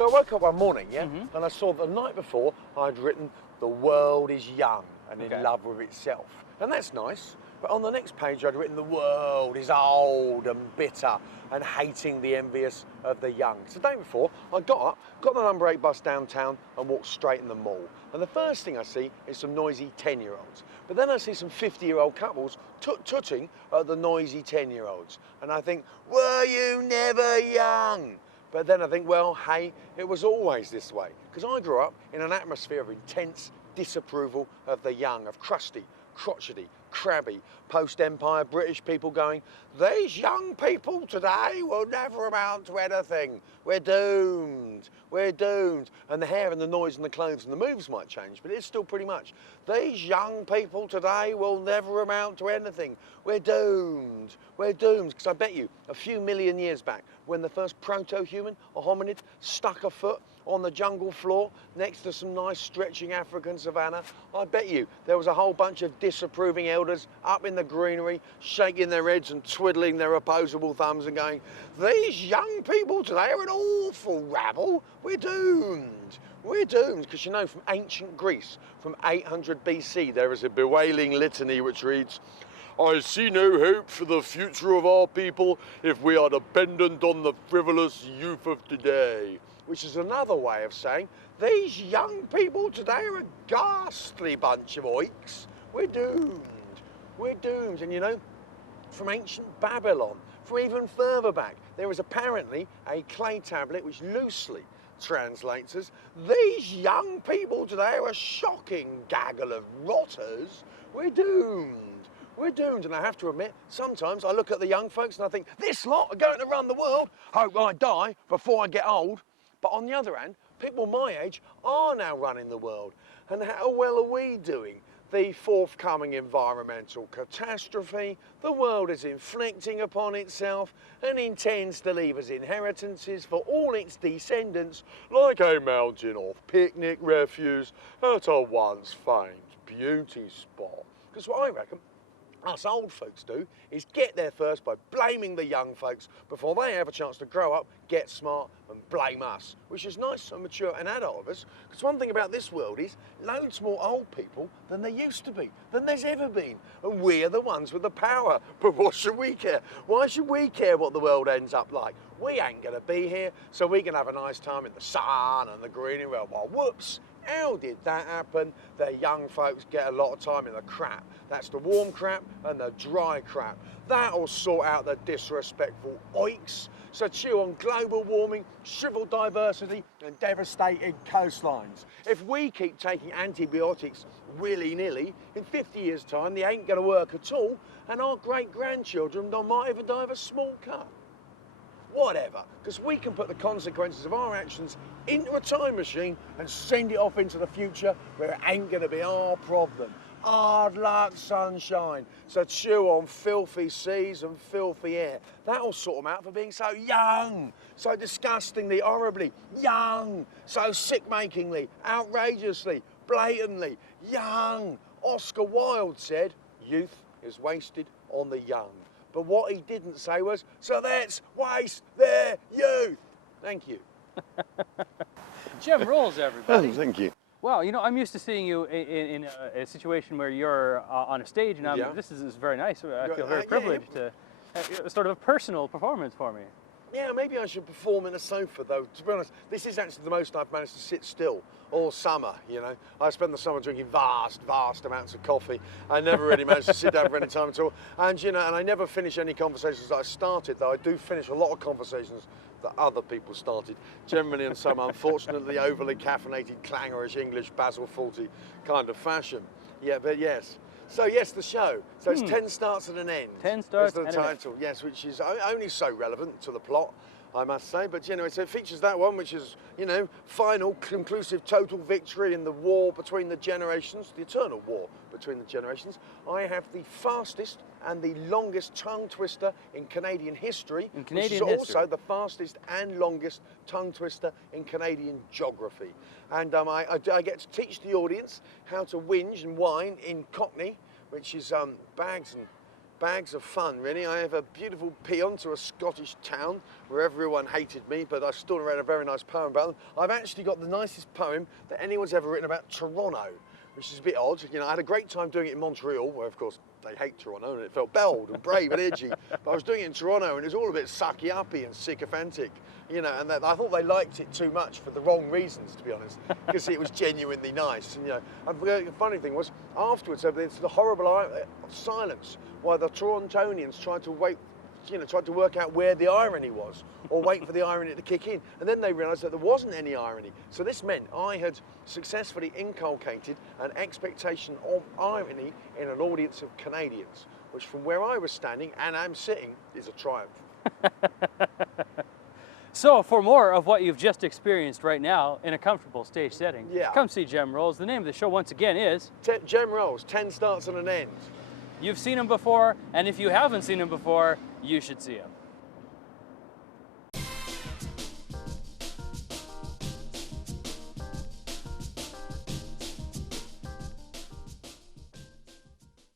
So I woke up one morning, and I saw the night before I'd written, "The world is young and in love with itself." And that's nice. But on the next page, I'd written, "The world is old and bitter and hating the envious of the young." So the day before, I got up, got the number 8 bus downtown and walked straight in the mall. And the first thing I see is some noisy 10-year-olds. But then I see some 50-year-old couples tooting at the noisy 10-year-olds. And I think, were you never young? But then I think, well, hey, it was always this way. Because I grew up in an atmosphere of intense disapproval of the young, of crusty, crotchety, crabby, post-empire British people going, "These young people today will never amount to anything. We're doomed. We're doomed." And the hair and the noise and the clothes and the moves might change, but it's still pretty much, "These young people today will never amount to anything. We're doomed. We're doomed." Because I bet you, a few million years back, when the first proto-human, a hominid, stuck a foot on the jungle floor next to some nice stretching African savanna, I bet you there was a whole bunch of disapproving elders up in the greenery, shaking their heads and twiddling their opposable thumbs and going, "These young people today are an awful rabble. We're doomed. We're doomed." Because you know, from ancient Greece, from 800 BC, there is a bewailing litany which reads, "I see no hope for the future of our people if we are dependent on the frivolous youth of today." Which is another way of saying, these young people today are a ghastly bunch of oiks. We're doomed. We're doomed. And you know, from ancient Babylon, from even further back, there is apparently a clay tablet which loosely translates as, "These young people today are a shocking gaggle of rotters. We're doomed. We're doomed." And I have to admit, sometimes I look at the young folks and I think, this lot are going to run the world. Hope I die before I get old. But on the other hand, people my age are now running the world. And how well are we doing? The forthcoming environmental catastrophe the world is inflicting upon itself and intends to leave as inheritances for all its descendants, like a mountain of picnic refuse at a once famed beauty spot. Because what I reckon us old folks do is get there first by blaming the young folks before they have a chance to grow up, get smart and blame us, which is nice and mature and adult of us. Because one thing about this world is loads more old people than there used to be, than there's ever been, and we're the ones with the power. But what should we care? Why should we care what the world ends up like? We ain't gonna be here, so we can have a nice time in the sun and the greenery. Well, whoops, how did that happen? The young folks get a lot of time in the crap. That's the warm crap and the dry crap. That'll sort out the disrespectful oiks. So chew on global warming, shriveled diversity and devastated coastlines. If we keep taking antibiotics willy-nilly, in 50 years' time they ain't gonna work at all, and our great-grandchildren might even die of a small cut. Whatever, because we can put the consequences of our actions into a time machine and send it off into the future where it ain't gonna be our problem. Hard luck, sunshine. So chew on filthy seas and filthy air. That'll sort them out for being so young, so disgustingly, horribly young, so sick-makingly, outrageously, blatantly young. Oscar Wilde said, "Youth is wasted on the young." But what he didn't say was, "So let's waste their youth." Thank you. Jim Rolls, everybody. Oh, thank you. Wow, you know, I'm used to seeing you in a situation where you're on a stage, and this is very nice. I feel very privileged to sort of a personal performance for me. Yeah, maybe I should perform in a sofa, though. To be honest, this is actually the most I've managed to sit still all summer, you know. I spend the summer drinking vast amounts of coffee. I never really managed to sit down for any time at all. And, you know, and I never finish any conversations that I started, though I do finish a lot of conversations that other people started, generally in some unfortunately overly caffeinated, clangerish English Basil Fawlty kind of fashion. Yeah, but yes. So yes, the show. So it's 10 starts and an end. 10 starts and the title, yes, which is only so relevant to the plot, I must say. But you know, so it features that one, which is, you know, final, conclusive, total victory in the war between the generations, the eternal war between the generations. I have the fastest and the longest tongue twister in Canadian history, which is also the fastest and longest tongue twister in Canadian geography. And I get to teach the audience how to whinge and whine in Cockney, which is bags and bags of fun, really. I have a beautiful paean to a Scottish town where everyone hated me, but I still read a very nice poem about them. I've actually got the nicest poem that anyone's ever written about Toronto, which is a bit odd. You know, I had a great time doing it in Montreal, where of course they hate Toronto, and it felt bold and brave and edgy. But I was doing it in Toronto, and it was all a bit sucky-uppy and sycophantic, you know, and I thought they liked it too much for the wrong reasons, to be honest, because it was genuinely nice. And, you know, the funny thing was, afterwards, it's the horrible silence while the Torontonians tried to wait, you know, tried to work out where the irony was, or wait for the irony to kick in. And then they realised that there wasn't any irony. So this meant I had successfully inculcated an expectation of irony in an audience of Canadians, which from where I was standing, and I'm sitting, is a triumph. So for more of what you've just experienced right now in a comfortable stage setting, yeah, come see Gem Rolls. The name of the show once again is Gem Rolls, 10 starts and an end. You've seen them before, and if you haven't seen them before, you should see them.